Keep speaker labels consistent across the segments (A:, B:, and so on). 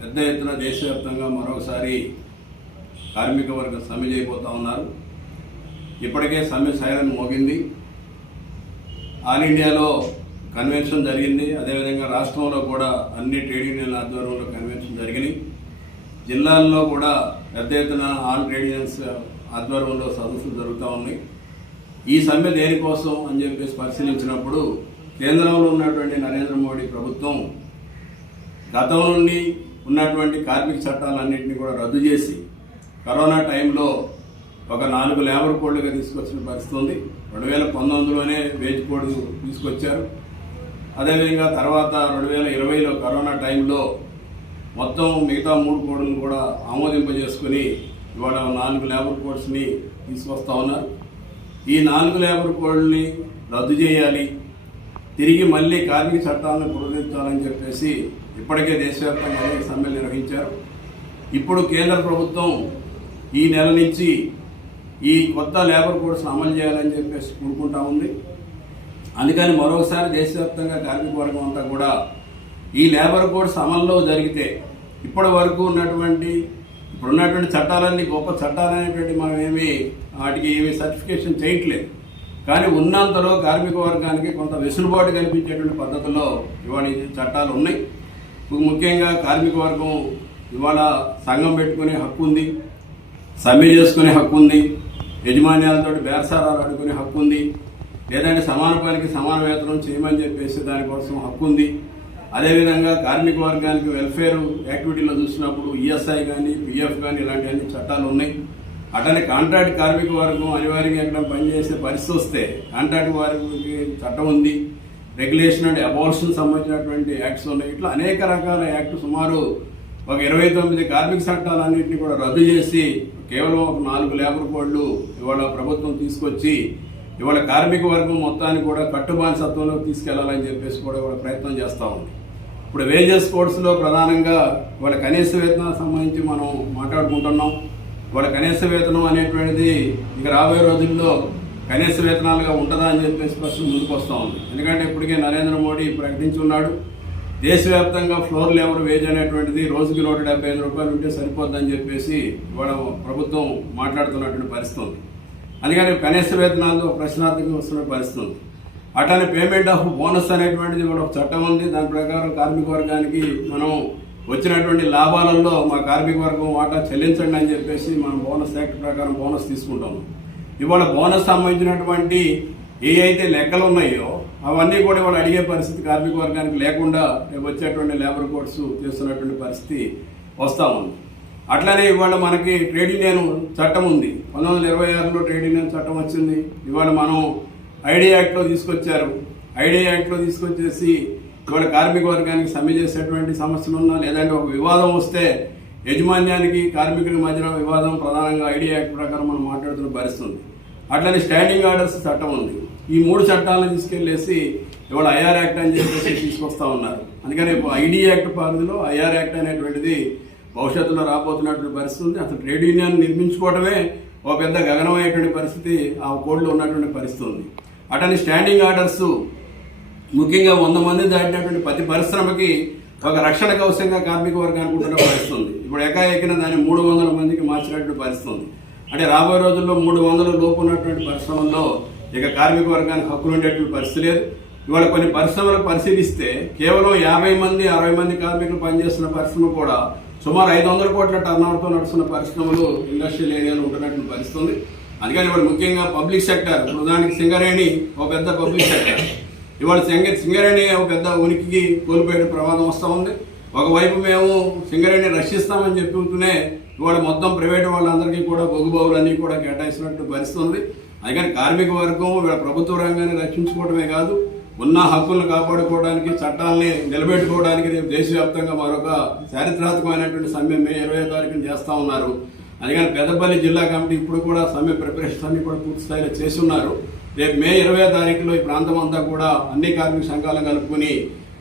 A: పెద్ద ఎత్తున దేశవ్యాప్తంగా మరొకసారి కార్మిక వర్గం సమ్మె చేయబోతా ఉన్నారు. ఇప్పటికే సమ్మె సైరన్ మోగింది. ఆల్ ఇండియాలో కన్వెన్షన్ జరిగింది. అదేవిధంగా రాష్ట్రంలో కూడా అన్ని ట్రేడ్ యూనియన్ల ఆధ్వర్యంలో కన్వెన్షన్ జరిగినాయి. జిల్లాల్లో కూడా పెద్ద ఎత్తున ఆల్ ట్రేడ్ యూనియన్స్ ఆధ్వర్యంలో సదస్సులు జరుగుతూ ఉన్నాయి. ఈ సమ్మె దేనికోసం అని చెప్పేసి పరిశీలించినప్పుడు కేంద్రంలో ఉన్నటువంటి నరేంద్ర మోడీ ప్రభుత్వం గతం నుండి ఉన్నటువంటి కార్మిక చట్టాలన్నింటినీ కూడా రద్దు చేసి కరోనా టైంలో ఒక నాలుగు లేబర్ కోడ్లుగా తీసుకొచ్చిన పరిస్థితి ఉంది. రెండు వేల పంతొమ్మిదిలోనే వేజ్ కోడ్ తీసుకొచ్చారు. అదేవిధంగా తర్వాత రెండు వేల ఇరవైలో కరోనా టైంలో మొత్తం మిగతా మూడు కోడ్లను కూడా ఆమోదింపజేసుకుని ఇవాళ నాలుగు లేబర్ కోడ్స్ని తీసుకొస్తా ఉన్నారు. ఈ నాలుగు లేబర్ కోడ్ని రద్దు చేయాలి. తిరిగి మళ్ళీ కార్మిక చట్టాలను పునరుద్ధరించాలని చెప్పేసి ఇప్పటికే దేశవ్యాప్తంగా అనేక సమ్మెలు నిర్వహించారు. ఇప్పుడు కేంద్ర ప్రభుత్వం ఈ నెల నుంచి ఈ కొత్త లేబర్ కోడ్స్ అమలు చేయాలని చెప్పేసి కోరుకుంటా ఉంది. అందుకని మరోసారి దేశవ్యాప్తంగా కార్మిక వర్గం అంతా కూడా ఈ లేబర్ కోడ్స్ అమల్లో జరిగితే ఇప్పటి వరకు ఉన్నటువంటి ఇప్పుడున్నటువంటి చట్టాలన్నీ గొప్ప చట్టాలనేటువంటి మనం ఏమి వాటికి ఏమి సర్టిఫికేషన్ చేయట్లేదు. కానీ ఉన్నంతలో కార్మిక వర్గానికి కొంత వెసులుబాటు కల్పించేటువంటి పద్ధతిలో ఇవాళ చట్టాలు ఉన్నాయి. ముఖ్యంగా కార్మిక వర్గం ఇవాళ సంఘం పెట్టుకునే హక్కు ఉంది సమ్మె చేసుకునే హక్కు ఉంది యజమాన్యాలతో బేరసారాలు అడుకునే హక్కు ఉంది లేదంటే సమాన పనికి సమాన వేతనం చేయమని చెప్పేసి దానికోసం హక్కు ఉంది. అదేవిధంగా కార్మిక వర్గానికి వెల్ఫేర్ యాక్టివిటీలో చూసినప్పుడు ఈఎస్ఐ కానీ పిఎఫ్ కానీ ఇలాంటివన్నీ చట్టాలు ఉన్నాయి. అటనే కాంట్రాక్ట్ కార్మిక వర్గం అనివార్యంగా ఎక్కడ పనిచేసే పరిస్థితి వస్తే కాంట్రాక్ట్ వారికి చట్టం ఉంది. రెగ్యులేషన్ అండ్ అబాల్షన్ సంబంధించినటువంటి యాక్ట్స్ ఉన్నాయి. ఇట్లా అనేక రకాల యాక్ట్ సుమారు ఒక ఇరవై తొమ్మిది కార్మిక చట్టాలన్నింటినీ కూడా రద్దు చేసి కేవలం ఒక నాలుగు లేబర్ కోడ్లు ఇవాళ ప్రభుత్వం తీసుకొచ్చి ఇవాళ కార్మిక వర్గం మొత్తాన్ని కూడా కట్టుబానిసత్వంలోకి తీసుకెళ్ళాలని చెప్పేసి కూడా ఇవాళ ప్రయత్నం చేస్తూ ఉంది. ఇప్పుడు వేజెస్ కోడ్స్లో ప్రధానంగా ఇవాళ కనీస వేతనానికి సంబంధించి మనం మాట్లాడుకుంటున్నాం. వాళ్ళ కనీస వేతనం అనేటువంటిది ఇక రాబోయే రోజుల్లో కనీస వేతనాలుగా ఉంటుందా అని చెప్పేసి ప్రశ్న ముందుకు వస్తూ ఉంది. ఎందుకంటే ఇప్పటికే నరేంద్ర మోడీ ప్రకటించి ఉన్నాడు. దేశవ్యాప్తంగా ఫ్లోర్ లేబర్ వేజ్ అనేటువంటిది రోజుకి నూట డెబ్బై ఐదు రూపాయలు ఉంటే సరిపోద్దని చెప్పేసి ఇవాళ ప్రభుత్వం మాట్లాడుతున్నటువంటి పరిస్థితి ఉంది. అందుకని కనీస వేతనాలు ప్రశ్నార్థకం వస్తున్న పరిస్థితి ఉంది. అట్లానే పేమెంట్ ఆఫ్ బోనస్ అనేటువంటిది కూడా ఒక చట్టం ఉంది. దాని ప్రకారం కార్మిక వర్గానికి మనం వచ్చినటువంటి లాభాలలో మా కార్మిక వర్గం వాటా చెల్లించండి అని చెప్పేసి మనం బోనస్ యాక్ట్ ప్రకారం బోనస్ తీసుకుంటాము. ఇవాళ బోనస్ సంబంధించినటువంటి ఏ అయితే లెక్కలు ఉన్నాయో అవన్నీ కూడా ఇవాళ అడిగే పరిస్థితి కార్మిక వర్గానికి లేకుండా వచ్చేటువంటి లేబర్ కోడ్స్ చేస్తున్నటువంటి పరిస్థితి వస్తూ ఉంది. అట్లనే ఇవాళ మనకి ట్రేడ్ యూనియన్ చట్టం ఉంది. పంతొమ్మిది వందల ఇరవై ఆరులో ట్రేడ్ యూనియన్ చట్టం వచ్చింది. ఇవాళ మనం ఐడి యాక్ట్లో తీసుకొచ్చారు. ఐడి యాక్ట్లో తీసుకొచ్చేసి ఇవాళ కార్మిక వర్గానికి సమ్మె చేసేటువంటి సమస్యలు ఉన్నా లేదంటే ఒక వివాదం వస్తే యజమాన్యానికి కార్మికుల మధ్యన వివాదం ప్రధానంగా ఐడి యాక్ట్ ప్రకారం మనం మాట్లాడుతున్న భరిస్తుంది అట్లనే స్టాండింగ్ ఆర్డర్స్ చట్టం ఉంది. ఈ మూడు చట్టాలను తీసుకెళ్ళేసి ఇవాళ ఐఆర్ యాక్ట్ అని చెప్పేసి తీసుకొస్తా ఉన్నారు. అందుకని ఐడి యాక్ట్ పరిధిలో ఐఆర్ యాక్ట్ అనేటువంటిది భవిష్యత్తులో రాబోతున్నటువంటి పరిస్థితి ఉంది అసలు ట్రేడ్ యూనియన్ నిర్మించుకోవడమే ఒక పెద్ద గగనమైనటువంటి పరిస్థితి ఆ కోడ్లో ఉన్నటువంటి పరిస్థితి ఉంది అటని స్టాండింగ్ ఆర్డర్స్ ముఖ్యంగా వంద మంది దాటినటువంటి ప్రతి పరిశ్రమకి ఒక రక్షణ కవచంగా కార్మిక వర్గానికి ఉంటున్న పరిస్థితి ఉంది ఇప్పుడు ఎకాఎకిన దాన్ని మూడు వందల మందికి మార్చినటువంటి పరిస్థితి ఉంది అంటే రాబోయే రోజుల్లో మూడు వందల లోపు ఉన్నటువంటి పరిశ్రమల్లో ఇక కార్మిక వర్గానికి హక్కులు ఉండేటువంటి పరిస్థితి లేదు. ఇవాళ కొన్ని పరిశ్రమలు పరిశీలిస్తే కేవలం యాభై మంది అరవై మంది కార్మికులు పనిచేస్తున్న పరిశ్రమ కూడా సుమారు ఐదు వందల కోట్ల టర్నోవర్తో నడుస్తున్న పరిశ్రమలు ఇండస్ట్రియల్ ఏరియాలో ఉంటున్నటువంటి పరిస్థితి ఉంది. అందుకని ఇవాళ ముఖ్యంగా పబ్లిక్ సెక్టర్ ఉదాహరణకి సింగరేణి ఒక పెద్ద పబ్లిక్ సెక్టర్. ఇవాళ సింగ సింగరేణి ఒక పెద్ద ఉనికికి కోల్పోయే ప్రమాదం వస్తూ ఉంది. ఒకవైపు మేము సింగరేణి రక్షిస్తామని చెప్పుకుంటూనే ఇవాళ మొత్తం ప్రైవేట్ వాళ్ళందరికీ కూడా బొగుబావులన్నీ కూడా కేటాయిస్తున్నట్టు పరిస్థితుంది. అందుకని కార్మిక వర్గం ఇవాళ ప్రభుత్వ రంగాన్ని రక్షించుకోవడమే కాదు ఉన్న హక్కులను కాపాడుకోవడానికి చట్టాలని నిలబెట్టుకోవడానికి రేపు దేశవ్యాప్తంగా మరొక చారిత్రాత్మకమైనటువంటి సమ్మె మే ఇరవై తారీఖున చేస్తూ ఉన్నారు. అందుకని పెద్దపల్లి జిల్లా కమిటీ ఇప్పుడు కూడా సమ్మె ప్రిపరేషన్ అన్ని కూడా పూర్తి స్థాయిలో చేసి ఉన్నారు. రేపు మే ఇరవై తారీఖులో ఈ ప్రాంతం అంతా కూడా అన్ని కార్మిక సంఘాలను కలుపుకుని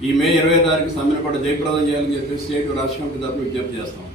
A: ఈ మే ఇరవై తారీఖు సమ్మెను కూడా జయప్రదం చేయాలని చెప్పి స్టేట్ రాష్ట్ర కమిటీ తరఫున విజ్ఞప్తి చేస్తాం.